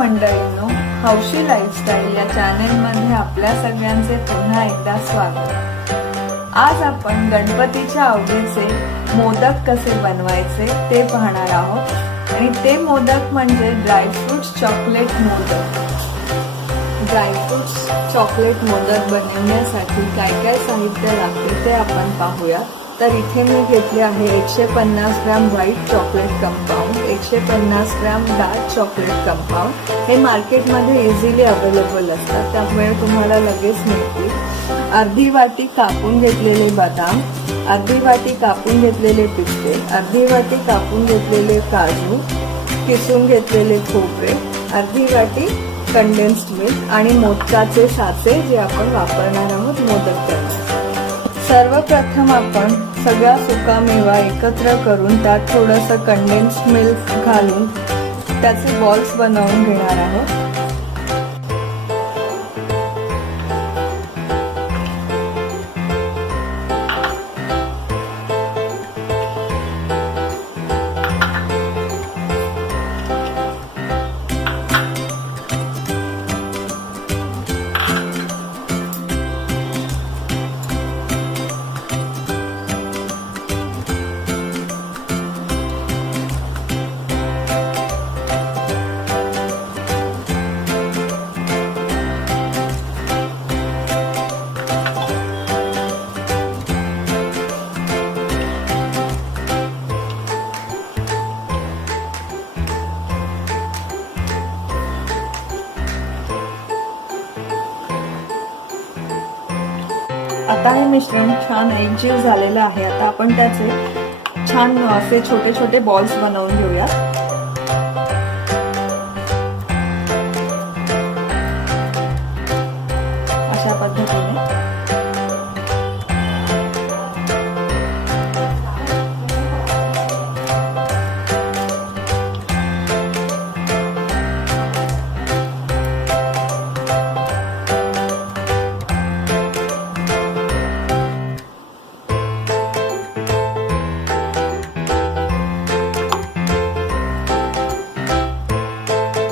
मंडळींनो हौशी लाईफस्टाईल या चॅनेलमध्ये आपल्या सगळ्यांचे पुन्हा एकदा स्वागत. आज आपण गणपतीच्या आवडीचे मोदक कसे बनवायचे ते पाहणार आहोत. आणि ते मोदक म्हणजे dry fruits chocolate modak. Dry fruits chocolate modak बनवण्यासाठी काय काय साहित्य लागते ते आपण पाहूया तर इथे मी घेतले आहे एकशे पन्नास ग्राम व्हाईट चॉकलेट कंपाऊंड एकशे पन्नास ग्राम डार्क चॉकलेट कंपाऊंड हे मार्केटमध्ये इझिली अवेलेबल असतात. त्यामुळे तुम्हाला लगेच मिळतील. अर्धी वाटी कापून घेतलेले बदाम अर्धी वाटी कापून घेतलेले पिस्ते अर्धी वाटी कापून घेतलेले काजू किसून घेतलेले खोबरे अर्धी वाटी कंडेन्स्ड मिल्क आणि मोदकाचे साचे जे आपण वापरणार आहोत मोदक करण्यासाठी सर्वप्रथम आपण सगळा सुका मेवा एकत्र करून त्यात थोडंसं कंडेन्स मिल्क घालून त्याचे बॉल्स बनवून घेणार आहोत. आता हे मिश्रण छान एकजीव झालेलं आहे. आता आपण त्याचे छान असे छोटे छोटे बॉल्स बनवून घेऊया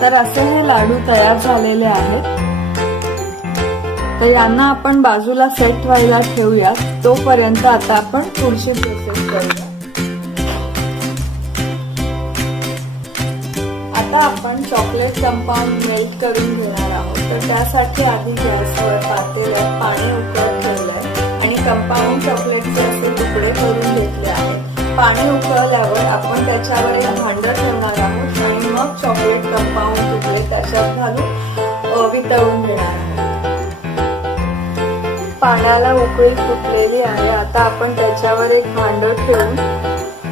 तर असे हे लाडू तयार झालेले आहेत. तर यांना आपण बाजूला सेट व्हायला ठेवूया तोपर्यंत आता आपण पुढची प्रोसेस करूया. आता आपण चॉकलेट कंपाऊंड मेल्ट करून घेणार आहोत. तर त्यासाठी आधी गॅसवर पातेल्यात पाणी उकळत ठेवलंय. आणि कंपाऊंड चॉकलेटचे असे तुकडे करून घेतले आहेत. पाणी उकळल्यावर आपण त्याच्यावर एक भांड ठेवणार आहोत चॉकलेट कंपाऊंड तुकडे त्याच्यात घालून वितळून घेणार आहे पाण्याला उकळी फुटलेली आहे. आता आपण त्याच्यावर एक भांड ठेवून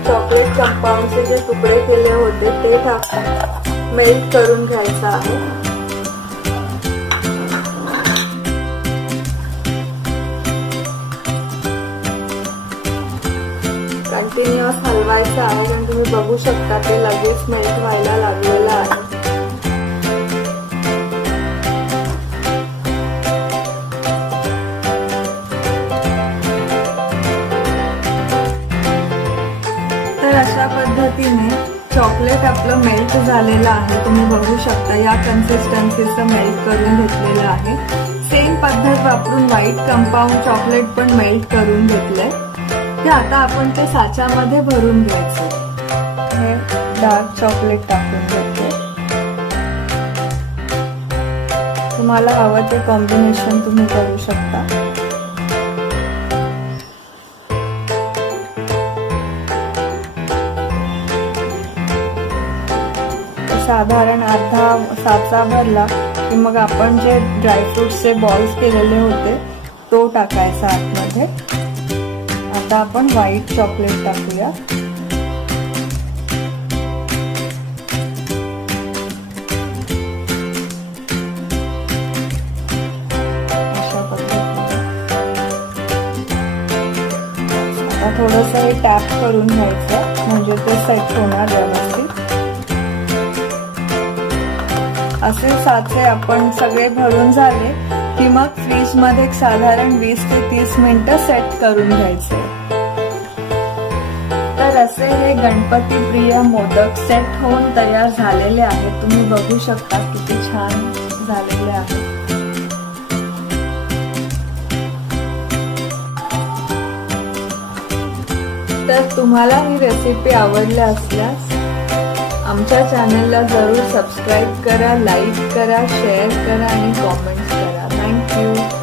चॉकलेट कंपाऊंडचे जे तुकडे केले होते ते टाकून मेल्ट करून घ्यायचं आहे. कंटिन्युअस हलवायचं आहे कारण तुम्ही बघू शकता ते लगेच मेल्ट व्हायला लागेल. पद्धतीने चॉकलेट आपलं मेल्ट झालेलं आहे. तुम्ही बघू शकता या कन्सिस्टन्सीचं मेल्ट करून घेतलेलं आहे. सेम पद्धत वापरून व्हाईट कंपाऊंड चॉकलेट पण मेल्ट करून घेतलंय. ते आता आपण ते साच्यामध्ये भरून घ्यायचं. हे डार्क चॉकलेट टाकून घेतो तुम्हाला हवं ते कॉम्बिनेशन तुम्ही करू शकता. साधारण अर्धा साचा भरला की मग आपण जे ड्रायफ्रूट्सचे बॉल्स केलेले होते तो टाकायचा आतमध्ये. आता आपण व्हाईट चॉकलेट टाकूया. आता थोडंसं हे टॅप करून घ्यायचं म्हणजे ते सेट होणार व्यवस्थित असे साचे आपण सगळे भरून झाले की मग फ्रीजमध्ये साधारण वीस ते तीस मिनिटं सेट करून घ्यायचे. तर असे हे गणपती प्रिय मोदक सेट होऊन तयार झालेले आहेत. तुम्ही बघू शकता किती छान झालेले आहेत. तर तुम्हाला ही रेसिपी आवडल्या असल्यास आमच्या चॅनलला जरूर सबस्क्राईब करा लाईक करा शेअर करा आणि कॉमेंट्स करा. थँक्यू